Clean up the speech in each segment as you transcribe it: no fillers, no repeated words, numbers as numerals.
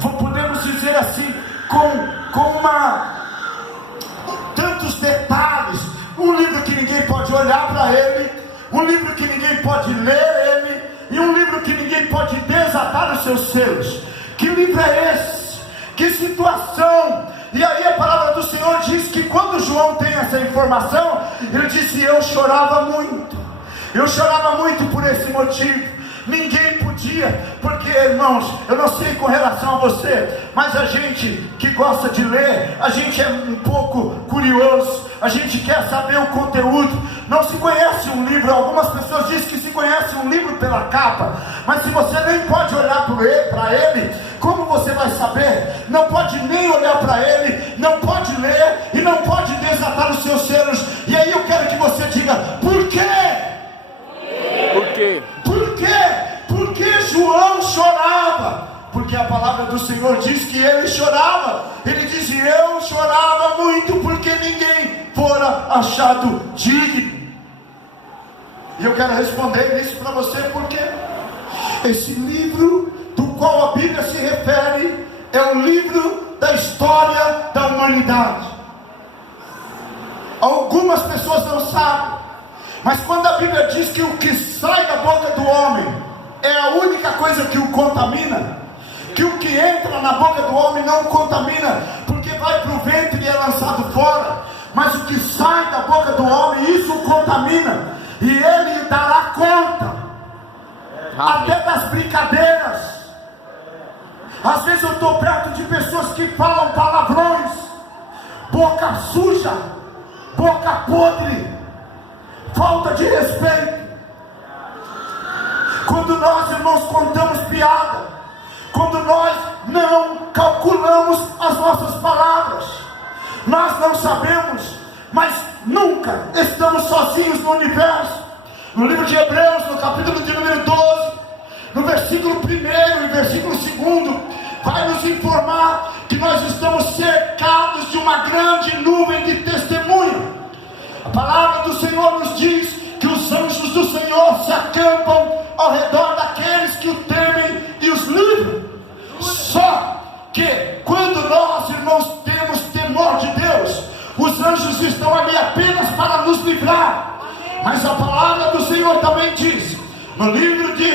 podemos dizer assim, com tantos detalhes, um livro que ninguém pode olhar para ele, um livro que ninguém pode ler ele, e um livro que ninguém pode desatar os seus selos. Que livro é esse? Que situação? E aí a palavra do Senhor diz que quando João tem essa informação, ele disse: eu chorava muito por esse motivo. Ninguém podia, porque, irmãos, eu não sei com relação a você, mas a gente que gosta de ler, a gente é um pouco curioso, a gente quer saber o conteúdo. Não se conhece um livro, algumas pessoas dizem que se conhece um livro pela capa, mas se você nem pode olhar para ele, como você vai saber? Não pode nem olhar para ele, não pode ler e não pode desatar os seus selos. E aí eu quero que você diga: por quê? Por quê? Por quê? Porque João chorava. Porque a palavra do Senhor diz que ele chorava. Ele diz: eu chorava muito porque ninguém fora achado digno. E eu quero responder isso para você, porque esse livro do qual a Bíblia se refere é um livro da história da humanidade. Algumas pessoas não sabem, mas quando a Bíblia diz que o que sai da boca do homem é a única coisa que o contamina, que o que entra na boca do homem não o contamina, porque vai para o ventre e é lançado fora, mas o que sai da boca do homem, isso o contamina, e ele dará conta, até das brincadeiras. Às vezes eu estou perto de pessoas que falam palavrões, boca suja, boca podre, falta de respeito. Quando nós, irmãos, contamos piada, quando nós não calculamos as nossas palavras, nós não sabemos, mas nunca estamos sozinhos no universo. No livro de Hebreus, no capítulo de número 12, no versículo 1 e versículo 2, vai nos informar que nós estamos cercados de uma grande nuvem de testemunha. A palavra do Senhor nos diz que os anjos do Senhor se acampam ao redor daqueles que o temem e os livram. Só que quando nós, irmãos, temos temor de Deus, os anjos estão ali apenas para nos livrar. Mas a palavra do Senhor também diz, no livro de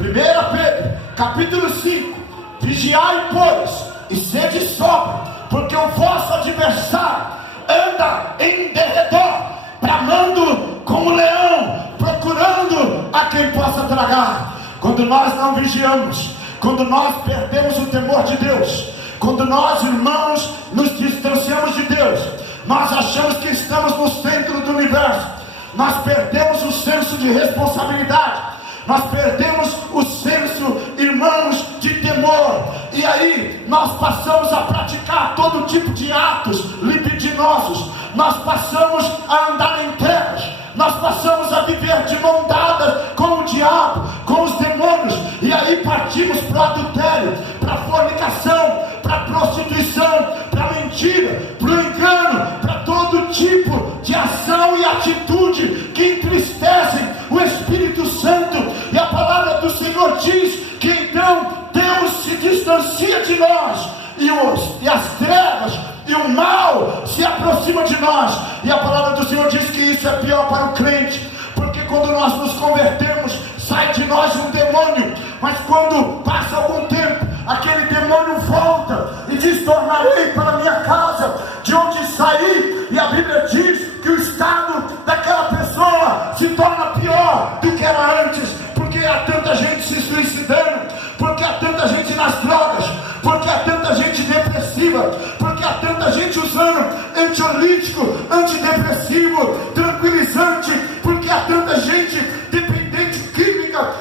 1 Pedro, capítulo 5, vigiai, pois, e sede sóbrio, porque o vosso adversário anda em derredor, bramando como leão, procurando a quem possa tragar. Quando nós não vigiamos, quando nós perdemos o temor de Deus, quando nós, irmãos, nos distanciamos de Deus, nós achamos que estamos no centro do universo, nós perdemos o senso de responsabilidade, nós perdemos o senso, irmãos, de temor, e aí nós passamos a praticar todo tipo de atos libidinosos, nós passamos a andar em trevas, nós passamos a viver de mão dada com o diabo, com os demônios, e aí partimos para o adultério, para a fornicação, para a prostituição, para a mentira, para o engano, para todo tipo de ação e atitude que entristecem o Espírito Santo. E a palavra do Senhor diz que então Deus se distancia de nós, e as trevas e o mal se aproximam de nós. E a palavra do Senhor diz que isso é pior para o crente, porque quando nós nos convertemos, sai de nós um demônio, mas quando passa algum tempo, aquele demônio volta e diz: tornarei para minha casa de onde saí. E a Bíblia diz que o estado daquela pessoa se torna pior do que era antes, porque há tanta gente se suicidando, porque há tanta gente nas drogas, porque há tanta gente depressiva, porque há tanta gente usando ansiolítico, antidepressivo, tranquilizante, porque há tanta gente dependente química,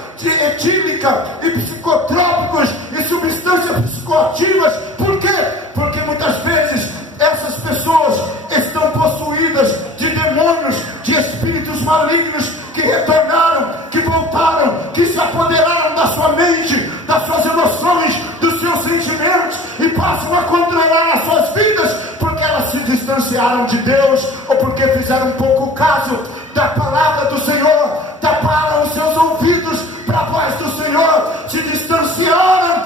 etílica e psicotrópicos e substâncias psicoativas. Por quê? Porque muitas vezes essas pessoas estão possuídas de demônios, de espíritos malignos que retornaram, que voltaram, que se apoderaram da sua mente, das suas emoções, dos seus sentimentos, e passam a controlar as suas vidas, porque elas se distanciaram de Deus, ou porque fizeram pouco caso da palavra do Senhor, taparam os seus ouvidos para a voz do Senhor, se distanciaram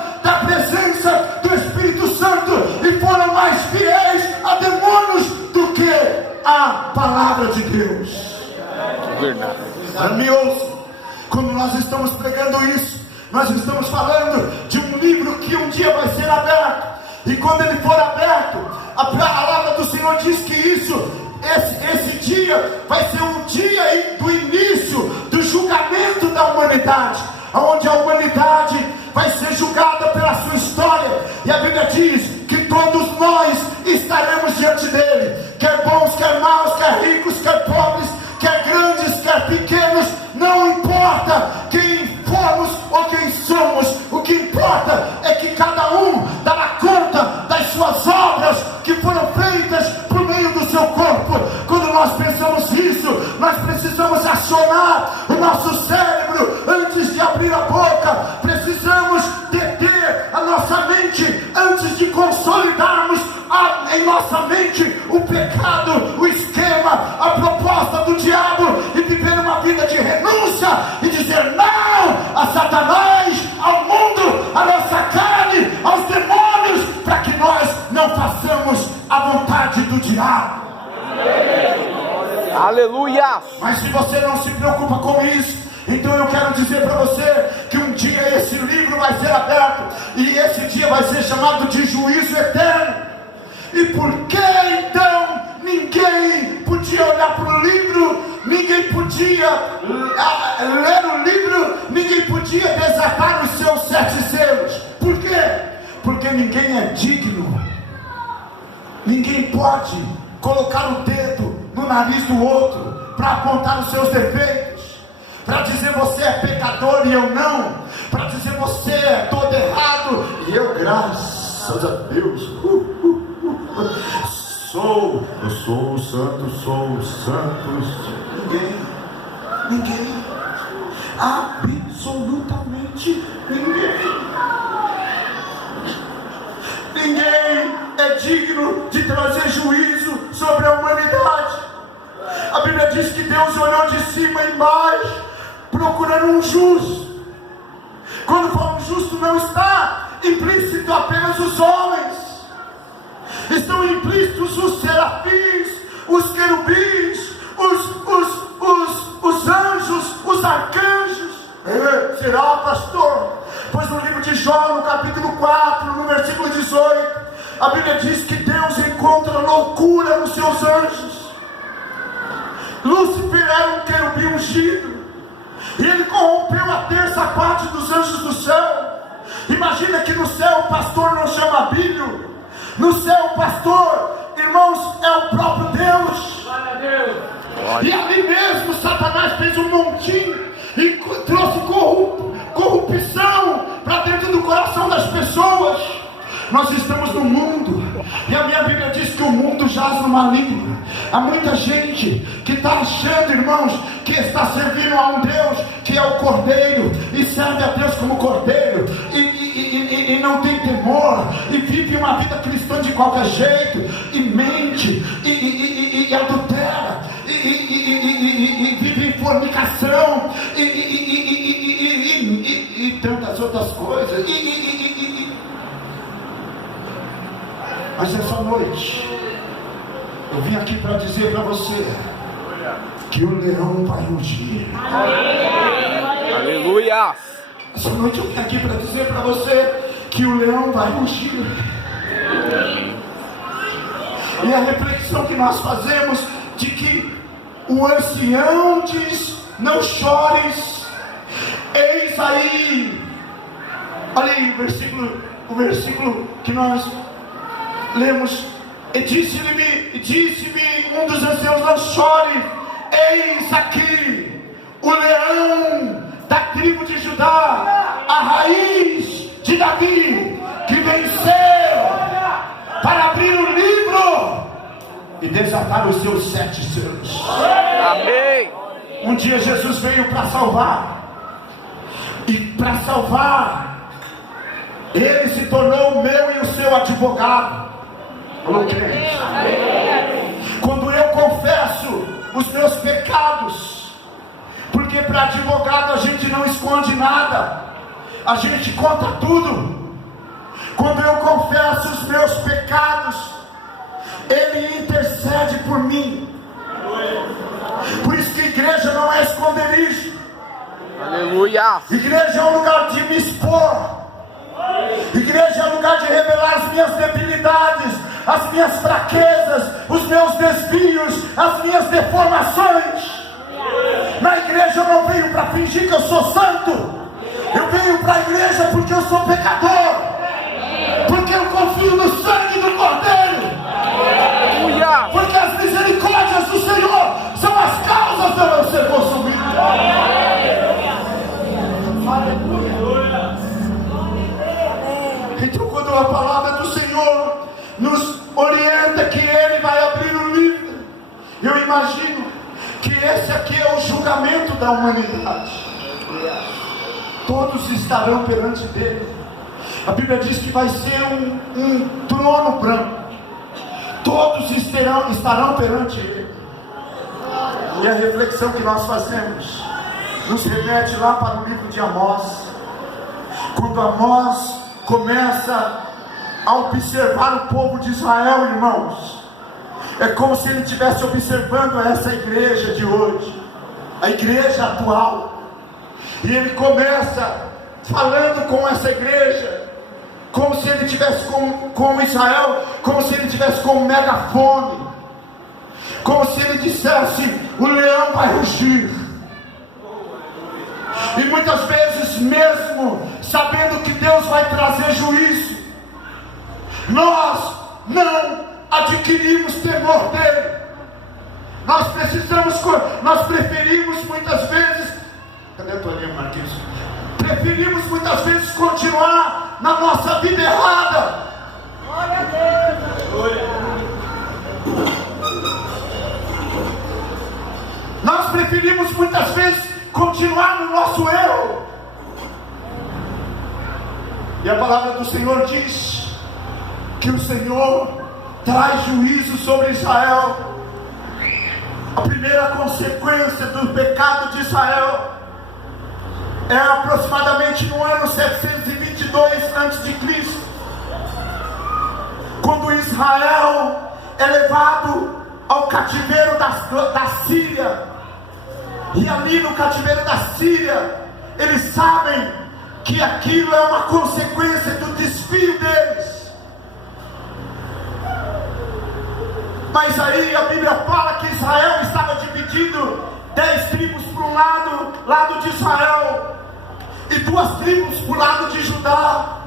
palavra de Deus. Verdade. Me ouça, quando nós estamos pregando isso, nós estamos falando de um livro que um dia vai ser aberto, e quando ele for aberto, a palavra do Senhor diz que esse dia vai ser um dia do início do julgamento da humanidade, onde a humanidade vai ser julgada pela sua história, e a Bíblia diz que todos nós estaremos diante dele, quer bons, quer maus, quer ricos, quer pobres, quer grandes, quer pequenos, não importa quem formos ou quem somos, o que importa é que cada um dará conta das suas obras que foram feitas por meio do seu corpo. Quando nós pensamos isso, nós precisamos acionar o nosso cérebro antes de abrir a boca, precisamos deter a nossa mente antes de consolidarmos em nossa mente o pecado, o esquema, a proposta do diabo, e viver uma vida de renúncia e dizer não a Satanás, ao mundo, à nossa carne, aos demônios, para que nós não façamos a vontade do diabo. Aleluia! Mas se você não se preocupa com isso, então eu quero dizer para você que um dia esse livro vai ser aberto, e esse dia vai ser chamado de juízo eterno. E por que então ninguém podia olhar para o livro, ninguém podia ler o livro, ninguém podia desatar os seus 7 selos? Por quê? Porque ninguém é digno, ninguém pode colocar o dedo no nariz do outro para apontar os seus defeitos, para dizer você é pecador e eu não, para dizer você é todo errado e eu, graças a Deus, eu sou santo, ninguém, absolutamente ninguém é digno de trazer juízo sobre a humanidade. A Bíblia diz que Deus olhou de cima e embaixo, procurando um justo. Quando fala justo, não está implícito apenas os homens, estão implícitos os serafins, os querubins, os anjos, os arcanjos. Será, pastor? Pois no livro de Jó, no capítulo 4, no versículo 18, a Bíblia diz que Deus encontra loucura nos seus anjos. Lúcifer era um querubim ungido, e ele corrompeu a terça parte dos anjos do céu. Imagina que no céu o pastor não chama bilho. No céu o pastor, irmãos, é o próprio Deus. E ali mesmo Satanás fez um montinho e trouxe corrupção para dentro do coração das pessoas. Nós estamos no mundo, e a minha Bíblia diz que o mundo jaz no maligno. Há muita gente que está achando, irmãos, que está servindo a um Deus que é o Cordeiro, e serve a Deus como Cordeiro, e não tem temor, e vive uma vida cristã de qualquer jeito, e mente, e adultera, e vive em fornicação, e tantas outras coisas. Mas essa noite eu vim aqui para dizer para você que o leão vai rugir. Aleluia! Essa noite eu vim aqui para dizer para você que o leão vai rugir. E a reflexão que nós fazemos de que o ancião diz: não chores, eis aí. Olha aí o versículo que nós lemos. E disse-me um dos anciãos: não chore, eis aqui o leão da tribo de Judá, a raiz de Davi, que venceu para abrir o livro e desatar os seus 7 selos. Amém. Um dia Jesus veio para salvar, e para salvar ele se tornou o meu e o seu advogado. Quando eu confesso os meus pecados, porque para advogado a gente não esconde nada, a gente conta tudo. Quando eu confesso os meus pecados, ele intercede por mim. Por isso que igreja não é esconderijo. Aleluia. Igreja é um lugar de me expor. Igreja é um lugar de revelar as minhas debilidades, as minhas fraquezas, os meus desvios, as minhas deformações. Na igreja eu não venho para fingir que eu sou santo. Eu venho para a igreja porque eu sou pecador, porque eu confio no sangue do Cordeiro, Aleluia. porque as misericórdias do Senhor são as causas de eu não ser consumido. Então, quando a palavra do Senhor nos orienta que Ele vai abrir o livro, eu imagino que esse aqui é o julgamento da humanidade. Todos estarão perante dele. A Bíblia diz que vai ser um trono branco. Todos estarão perante ele. E a reflexão que nós fazemos nos remete lá para o livro de Amós. Quando Amós começa a observar o povo de Israel, irmãos, é como se ele estivesse observando essa igreja de hoje, a igreja atual. E ele começa falando com essa igreja, como se ele tivesse com Israel, como se ele tivesse com um megafone, como se ele dissesse: o leão vai rugir. E muitas vezes, mesmo sabendo que Deus vai trazer juízo, nós não adquirimos temor dele. Nós preferimos muitas vezes, cadê a toalhinha, Marquinhos? Preferimos muitas vezes continuar na nossa vida errada. Glória a Deus. Nós preferimos muitas vezes continuar no nosso erro. E a palavra do Senhor diz que o Senhor traz juízo sobre Israel. A primeira consequência do pecado de Israel é aproximadamente no ano 722 a.C., quando Israel é levado ao cativeiro da Síria. E ali no cativeiro da Síria, eles sabem que aquilo é uma consequência do desvio deles. Mas aí a Bíblia fala que Israel estava dividido 10 tribos para um lado de Israel, e 2 tribos para o lado de Judá.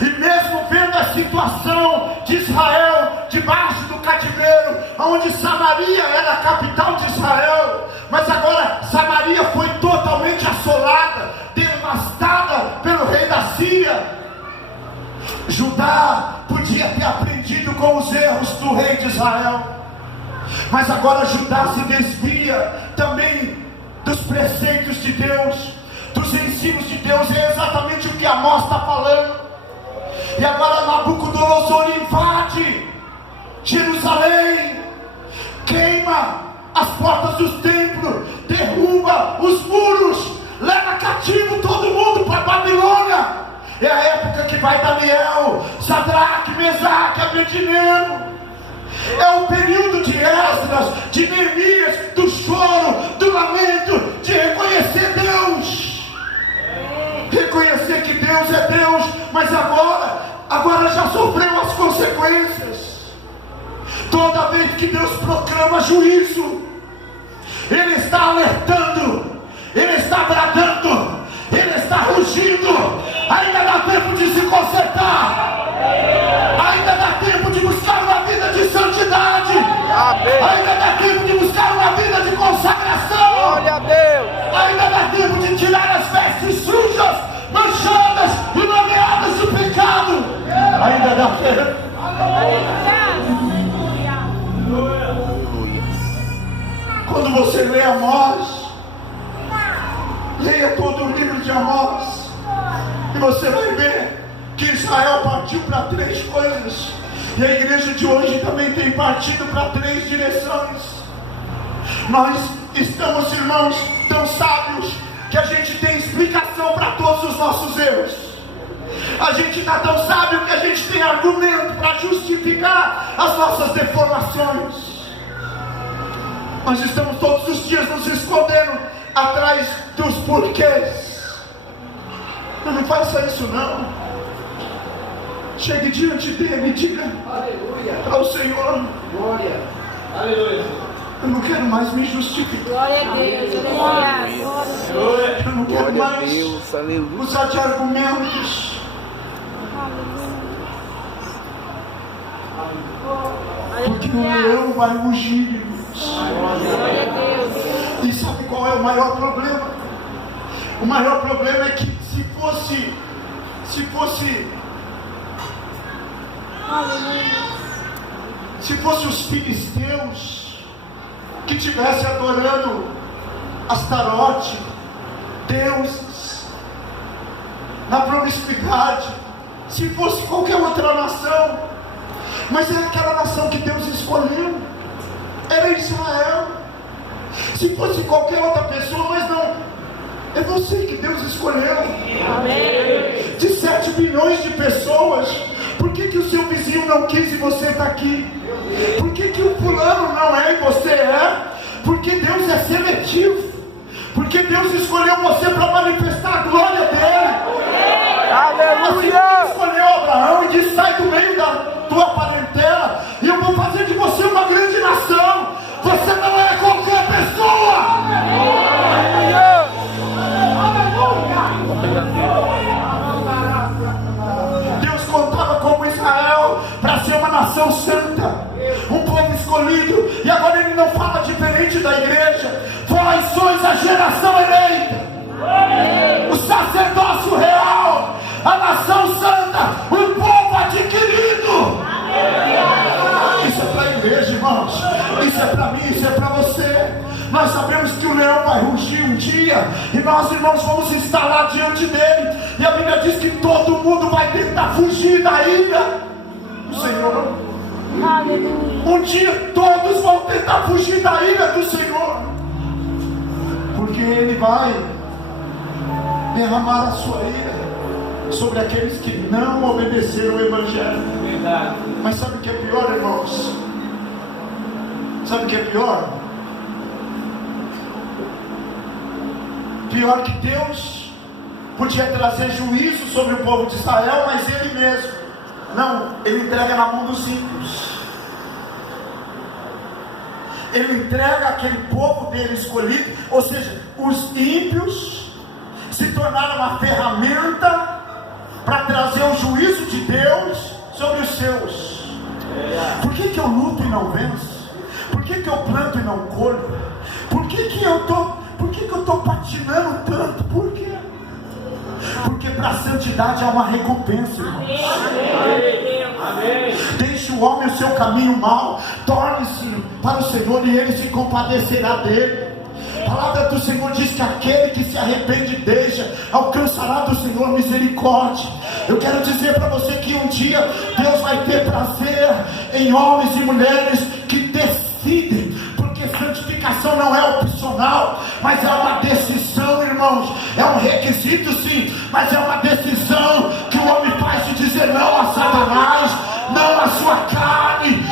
E mesmo vendo a situação de Israel debaixo do cativeiro, onde Samaria era a capital de Israel, mas agora Samaria foi totalmente assolada, devastada pelo rei da Síria. Judá podia ter aprendido com os erros do rei de Israel, mas agora Judá se desvia também dos preceitos de Deus, dos ensinos de Deus. É exatamente o que Amós está falando. E agora Nabucodonosor invade Jerusalém, queima as portas dos templos, derruba os muros, leva cativo todo mundo para Babilônia. É a época que vai Daniel, Sadraque, Mesaque, Abednego. É o período de Esdras, de Neemias, do choro, do lamento, de reconhecer Deus. Reconhecer que Deus é Deus, mas agora já sofreu as consequências. Toda vez que Deus proclama juízo, Ele está alertando, Ele está bradando, Ele está rugindo. Ainda dá tempo de se consertar, ainda dá tempo de buscar uma vida de santidade. Amém. Ainda dá tempo de buscar uma vida de consagração. Glória a Deus. Ainda dá tempo de tirar as vestes sujas, manchadas e nomeadas do pecado. Ainda dá tempo. Quando você lê Amós, leia todo o livro de Amós, e você vai ver que Israel partiu para 3 coisas. E a igreja de hoje também tem partido para 3 direções. Nós estamos, irmãos, tão sábios que a gente tem explicação para todos os nossos erros. A gente está tão sábio que a gente tem argumento para justificar as nossas deformações. Nós estamos todos os dias nos escondendo atrás dos porquês. Não faça isso não. Chegue diante dele e diga ao Senhor: Glória. Aleluia. eu não quero mais me justificar. Glória a Deus. Aleluia. Eu não quero Glória a mais Deus, aleluia. usar de argumentos. Porque o leão vai rugir. Glória a Deus. E sabe qual é o maior problema? O maior problema é que se fosse os filisteus que estivessem adorando Astarote, deuses, na promiscuidade, se fosse qualquer outra nação, mas é aquela nação que Deus escolheu, era Israel. Se fosse qualquer outra pessoa, mas não, é você que Deus escolheu. Amém. De 7 bilhões de pessoas, por que o seu vizinho não quis e você está aqui? Por que o fulano não é e você é? Porque Deus é seletivo. Porque Deus escolheu você para manifestar a glória dele. Assim Aleluia. Deus escolheu Abraão e disse: sai do meio da tua parentela e eu vou fazer de você uma grande nação. Você não é qualquer pessoa. Deus contava com Israel para ser uma nação santa, um povo escolhido. E agora ele não fala diferente da igreja. Vós sois a geração eleita, o sacerdócio real, a nação santa, o povo adquirido. Isso é para a igreja, irmãos. Isso é para mim, isso é para você. Nós sabemos que o leão vai rugir um dia, e nós, irmãos, vamos estar lá diante dele. E a Bíblia diz que todo mundo vai tentar fugir da ira do Senhor. Um dia todos vão tentar fugir da ira do Senhor, porque ele vai derramar a sua ira sobre aqueles que não obedeceram o Evangelho. Mas sabe o que é pior, irmãos? Sabe o que é pior? Pior que Deus podia trazer juízo sobre o povo de Israel, mas ele mesmo não, ele entrega na mão dos ímpios. Ele entrega aquele povo dele escolhido, ou seja, os ímpios se tornaram uma ferramenta para trazer o juízo de Deus sobre os seus. Por que eu luto e não venço? Por que eu planto e não colho? Por que eu estou patinando tanto? Por quê? Porque para a santidade há uma recompensa, irmãos. Amém. Deixe o homem o seu caminho mau, torne-se para o Senhor e ele se compadecerá dele. A palavra do Senhor diz que aquele que se arrepende deixa, alcançará do Senhor misericórdia. Eu quero dizer para você que um dia Deus vai ter prazer em homens e mulheres que decidem, porque santificação não é opcional, mas é uma decisão, irmãos. É um requisito sim, mas é uma decisão que o homem faz de dizer não a Satanás, não a sua carne.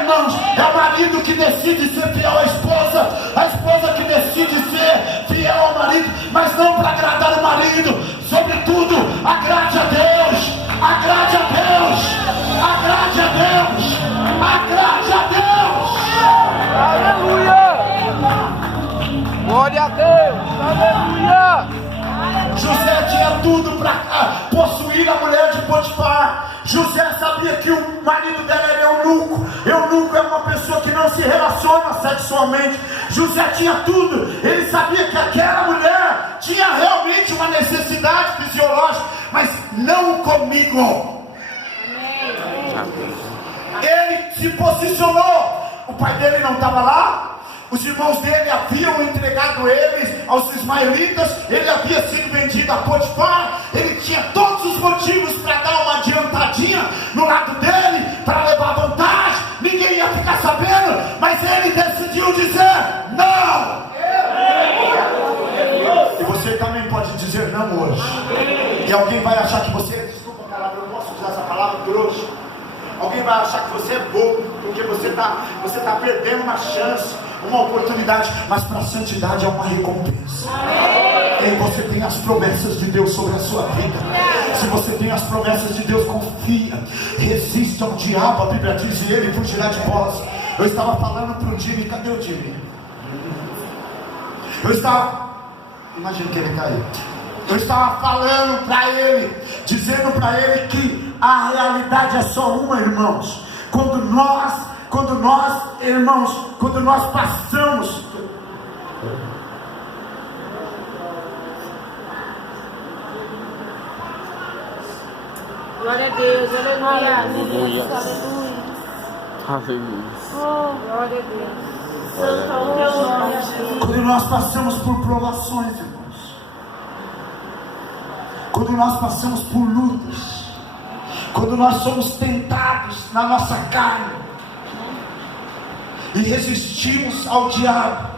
Irmãos, é o marido que decide ser fiel à esposa, a esposa que decide ser fiel ao marido, mas não para agradar o marido. Sobretudo, agrade a Deus, agrade a Deus, agrade a Deus, agrade a Deus. Aleluia. Glória a Deus. Aleluia. José tinha tudo para possuir a mulher de Potifar. José sabia que o marido dela era eunuco. Eunuco é uma pessoa que não se relaciona sexualmente. José tinha tudo. Ele sabia que aquela mulher tinha realmente uma necessidade fisiológica, mas não comigo. Ele se posicionou. O pai dele não estava lá. Os irmãos dele haviam entregado eles aos ismaelitas. Ele havia sido vendido a Potifar. Ele tinha todos os motivos para dar uma adiantadinha no lado dele, para levar vantagem. Ninguém ia ficar sabendo, mas ele decidiu dizer não. E você também pode dizer não hoje. E alguém vai achar que você, desculpa, cara, eu não posso usar essa palavra grosso. Alguém vai achar que você é bobo, porque você está perdendo uma chance. uma oportunidade, mas para a santidade é uma recompensa. E você tem as promessas de Deus sobre a sua vida. Se você tem as promessas de Deus, confia, resista ao diabo. A Bíblia diz: e ele fugirá de vós. Eu estava falando para o Jimmy. Cadê o Jimmy? Imagina que ele está aí. Eu estava falando para ele, dizendo para ele que a realidade é só uma, irmãos. Quando nós passamos. Glória a Deus, aleluia. Aleluia. Aleluia. Glória a Deus. Santo é o teu nome. Quando nós passamos por provações, irmãos, quando nós passamos por lutas, quando nós somos tentados na nossa carne e resistimos ao diabo,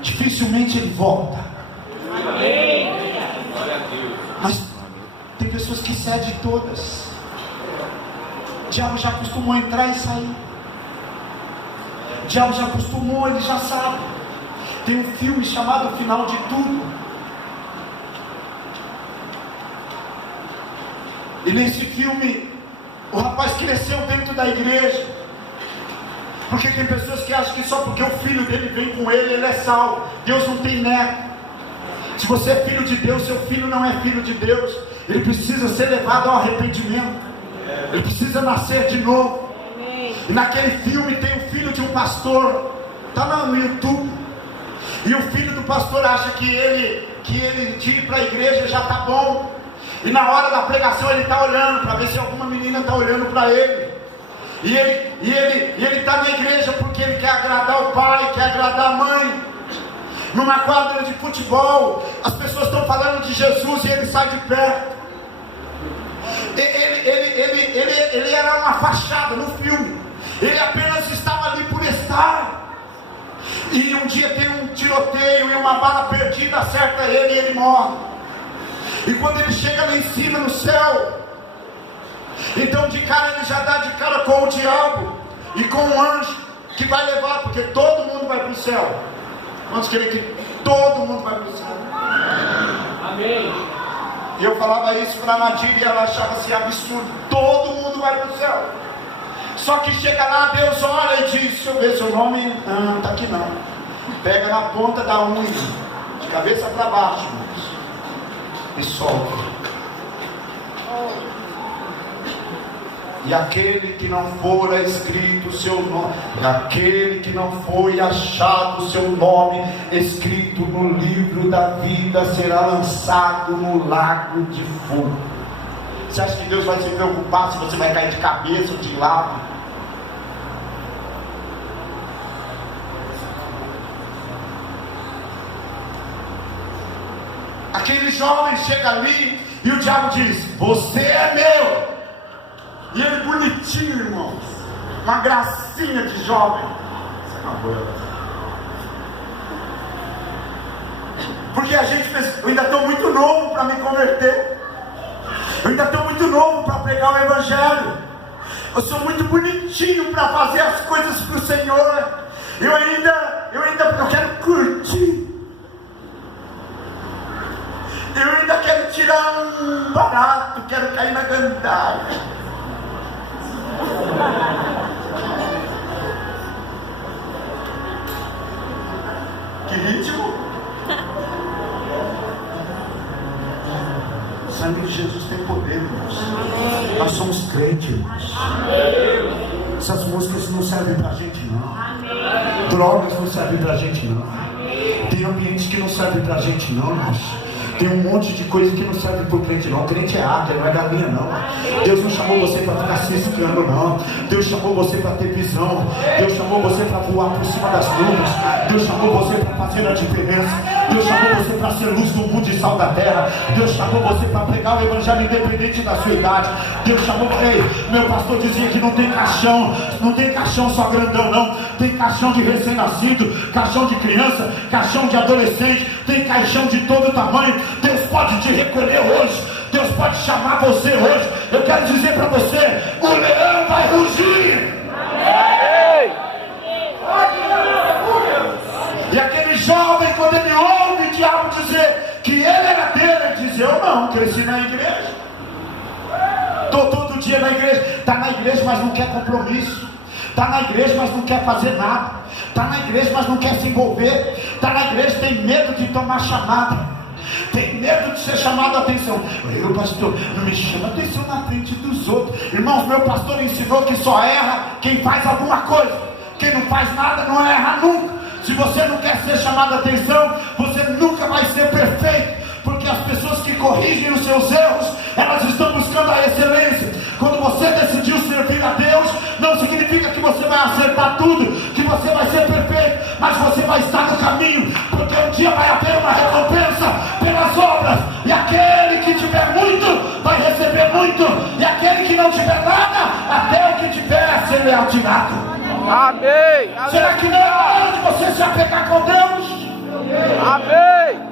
dificilmente ele volta. Mas tem pessoas que cedem todas. O diabo já acostumou a entrar e sair. O diabo já acostumou, ele já sabe. Tem um filme chamado O Final de Tudo. E nesse filme, o rapaz cresceu dentro da igreja. Porque tem pessoas que acham que só porque o filho dele vem com ele é salvo. Deus não tem neto. Se você é filho de Deus, seu filho não é filho de Deus. Ele precisa ser levado ao arrependimento. Ele precisa nascer de novo. E naquele filme tem o filho de um pastor. Está no YouTube. E o filho do pastor acha que ele de ir para a igreja já está bom. E na hora da pregação ele está olhando para ver se alguma menina está olhando para ele. E ele está na igreja porque ele quer agradar o pai, quer agradar a mãe. Numa quadra de futebol, as pessoas estão falando de Jesus e ele sai de perto. Ele era uma fachada no filme. Ele apenas estava ali por estar. E um dia tem um tiroteio e uma bala perdida acerta ele e ele morre. E quando ele chega lá em cima no céu, então de cara ele já dá de cara com o diabo e com o anjo que vai levar, porque todo mundo vai para o céu. Vamos querer que todo mundo vai para o céu. Amém. E eu falava isso para a Nadir e ela achava assim absurdo. Todo mundo vai para o céu. Só que chega lá, Deus olha e diz: deixa eu ver seu nome. Não, está aqui não. Pega na ponta da unha, de cabeça para baixo, irmãos, e solta. E aquele que não for escrito o seu nome, e aquele que não foi achado o seu nome escrito no livro da vida, será lançado no lago de fogo. Você acha que Deus vai se preocupar se você vai cair de cabeça ou de lado? Aquele jovem chega ali e o diabo diz: você é meu. E ele bonitinho, irmãos, uma gracinha de jovem. Porque a gente pensa: eu ainda estou muito novo para me converter, eu ainda estou muito novo para pregar o evangelho, eu sou muito bonitinho para fazer as coisas para o Senhor, eu quero curtir, eu ainda quero tirar um barato, quero cair na gandaia. Que ritmo? O sangue de Jesus tem poder, irmãos. Nós somos crentes, irmãos. Essas músicas não servem pra gente, não. Drogas não servem pra gente, não. Tem ambientes que não servem pra gente, não, irmãos. Tem um monte de coisa que não serve para o crente, não. O crente é águia, não é galinha, não. Deus não chamou você para ficar ciscando, não. Deus chamou você para ter visão. Deus chamou você para voar por cima das nuvens. Deus chamou você para fazer a diferença. Deus chamou você para ser luz do mundo e sal da terra. Deus chamou você para pregar o evangelho independente da sua idade. Deus chamou, ei, meu pastor dizia que não tem caixão. Não tem caixão só grandão, não. Tem caixão de recém-nascido, caixão de criança, caixão de adolescente. Tem caixão de todo tamanho. Deus pode te recolher hoje. Deus pode chamar você hoje. Eu quero dizer para você: o leão vai rugir. Estou todo dia na igreja. Está na igreja, mas não quer compromisso. Está na igreja, mas não quer fazer nada. Está na igreja, mas não quer se envolver. Está na igreja, tem medo de tomar chamada. Tem medo de ser chamado a atenção. Eu, pastor, não me chama atenção na frente dos outros. Irmãos, meu pastor ensinou que só erra quem faz alguma coisa. Quem não faz nada não erra nunca. Se você não quer ser chamado a atenção, você nunca vai ser perfeito. Porque as pessoas que corrigem os seus erros, elas estão buscando a excelência. Quando você decidiu servir a Deus, não significa que você vai acertar tudo, que você vai ser perfeito, mas você vai estar no caminho, porque um dia vai haver uma recompensa pelas obras, e aquele que tiver muito, vai receber muito, e aquele que não tiver nada, até o que tiver, será tirado. Amém. Será que não é hora de você se apegar com Deus? Amém.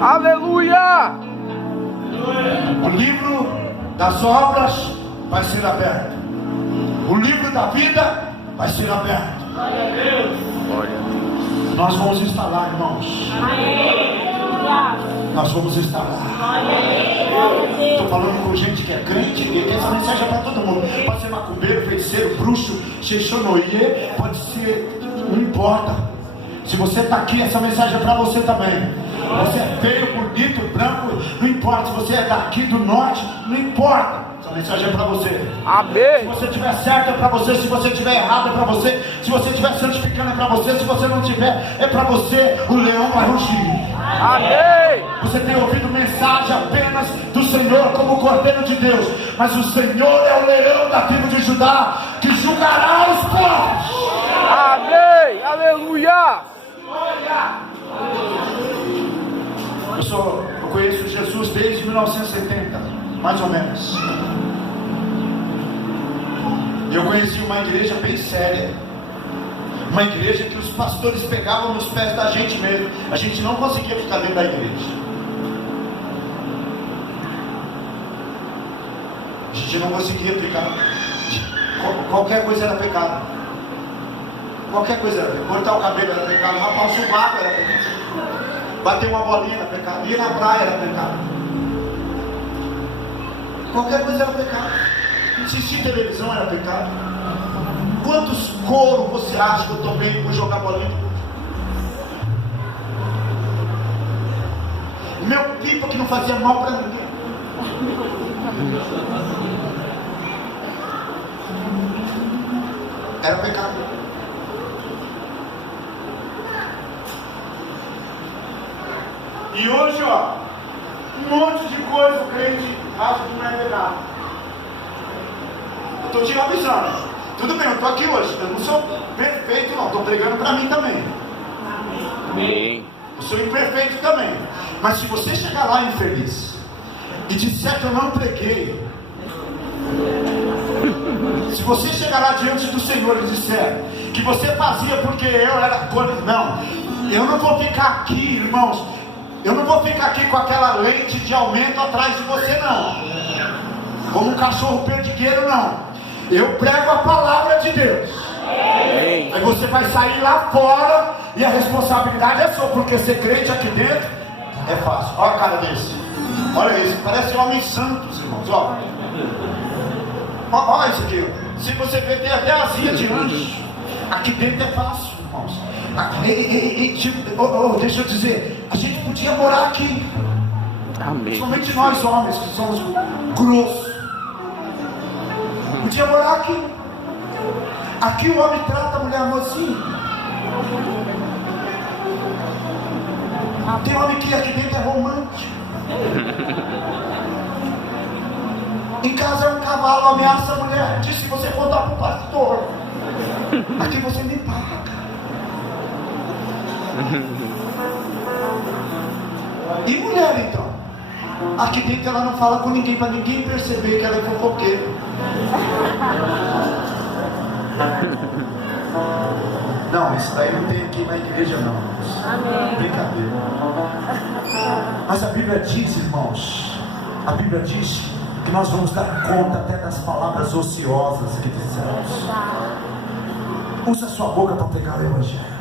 Aleluia. O livro das obras vai ser aberto. O livro da vida vai ser aberto. Nós vamos estar lá, irmãos. Nós vamos estar lá. Estou falando com gente que é crente, e essa mensagem é para todo mundo. Pode ser macumbeiro, feiticeiro, bruxo, xexonoie, pode ser, não importa. Se você está aqui, essa mensagem é para você também. Você é feio, bonito, branco, não importa. Se você é daqui do norte, não importa. Essa mensagem é para você. Amém. Se você estiver certo é para você. Se você estiver errado é para você. Se você estiver santificando é para você. Se você não estiver é para você. O leão vai rugir. Amém. Você tem ouvido mensagem apenas do Senhor como o Cordeiro de Deus, mas o Senhor é o leão da tribo de Judá, que julgará os povos. Amém. Aleluia. Eu conheço Jesus desde 1970, mais ou menos. Eu conheci uma igreja bem séria, uma igreja que os pastores pegavam nos pés da gente mesmo. A gente não conseguia ficar dentro da igreja. A gente não conseguia ficar. Qualquer coisa era pecado. Qualquer coisa era pecado. Cortar o cabelo era pecado. Rapar o sovaco era pecado. Bater uma bolinha era pecado. Ir na praia era pecado. Qualquer coisa era pecado. Assistir televisão era pecado. Quantos couro você acha que eu tomei por jogar bolinha? Meu pipa que não fazia mal para ninguém. Era pecado. E hoje, ó, um monte de coisa o crente acha que não é pecado. Eu estou te avisando. Tudo bem, eu estou aqui hoje. Eu não sou perfeito, não. Estou pregando para mim também. Amém. Eu sou imperfeito também. Mas se você chegar lá infeliz e disser que eu não preguei, se você chegar lá diante do Senhor e disser que você fazia porque eu era... Não, eu não vou ficar aqui, irmãos. Eu não vou ficar aqui com aquela lente de aumento atrás de você, não. Como um cachorro perdigueiro, não. Eu prego a palavra de Deus. Aí você vai sair lá fora e a responsabilidade é sua, porque ser crente aqui dentro é fácil. Olha a cara desse. Olha isso, parece homens santos, irmãos. Olha isso aqui. Se você ver, tem até asinha de anjo. Aqui dentro é fácil, irmãos. Deixa eu dizer, a gente podia morar aqui. Amém. Principalmente nós homens que somos grossos. Podia morar aqui. Aqui o homem trata a mulher mocinha. Tem homem que aqui dentro é romântico. Em casa é um cavalo, ameaça a mulher. Diz: se você contar para o pastor, aqui você me paga. E mulher então? Aqui dentro ela não fala com ninguém, para ninguém perceber que ela é fofoqueira. Não, isso daí não tem aqui na igreja não. Brincadeira. Mas a Bíblia diz, irmãos, a Bíblia diz que nós vamos dar conta até das palavras ociosas que dizemos. Usa a sua boca para pregar o Evangelho.